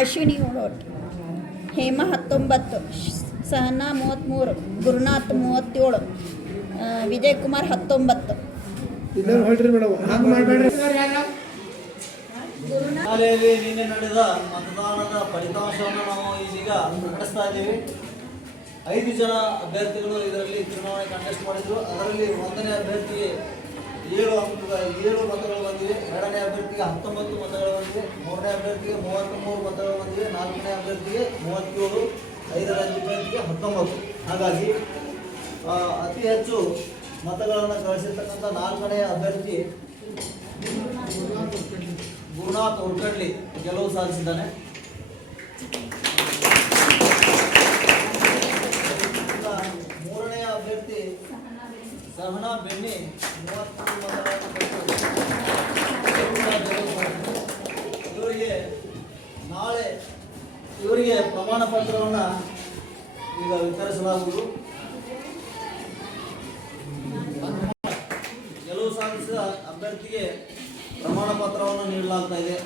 ಅಶ್ವಿನಿ 7, ಹೇಮಾ 19, ಸಹನಾ 33, ಗುರುನಾಥ್ 37, ವಿಜಯ್ ಕುಮಾರ್ 19. ಶಾಲೆಯಲ್ಲಿ ನಿನ್ನೆ ನಡೆದ ಮತದಾನದ ಫಲಿತಾಂಶವನ್ನು ನಾವು ಇದೀಗ ಪ್ರಕಟಿಸ್ತಾ ಇದ್ದೀವಿ. 5 ಜನ ಅಭ್ಯರ್ಥಿಗಳು ಇದರಲ್ಲಿ ಚುನಾವಣೆ ಕಂಟೆಸ್ಟ್ ಮಾಡಿದ್ರು. ಅದರಲ್ಲಿ 1ನೇ ಅಭ್ಯರ್ಥಿಗೆ 7 ಮತಗಳು ಬಂದಿವೆ, 2ನೇ ಅಭ್ಯರ್ಥಿಗೆ 19 ಮತಗಳು ಬಂದಿವೆ, 3ನೇ ಅಭ್ಯರ್ಥಿಗೆ 33 ಮತಗಳು ಬಂದಿವೆ, 4ನೇ ಅಭ್ಯರ್ಥಿಗೆ 37, 5ನೇ ಅಭ್ಯರ್ಥಿಗೆ 19. ಹಾಗಾಗಿ ಅತಿ ಹೆಚ್ಚು ಮತಗಳನ್ನು ಗಳಿಸಿರ್ತಕ್ಕಂಥ 4ನೇ ಅಭ್ಯರ್ಥಿ ಗುರುನಾಥ್ ಉರ್ಕಡ್ಲಿ ಗೆಲುವು ಸಾಧಿಸಿದ್ದಾನೆ. ಮೂರನೇ ಅಭ್ಯರ್ಥಿ ಸಹನಾ ಬೆನ್ನಿ 33 ಮತಗಳನ್ನು ಇವರಿಗೆ ಪ್ರಮಾಣ ಪತ್ರವನ್ನು ಈಗ ವಿತರಿಸಲಾಗುವುದು. ಗೆಲುವು ಸಾಧಿಸಿದ ಅಭ್ಯರ್ಥಿಗೆ ಪ್ರಮಾಣ ಪತ್ರವನ್ನು ನೀಡಲಾಗ್ತಾ ಇದೆ.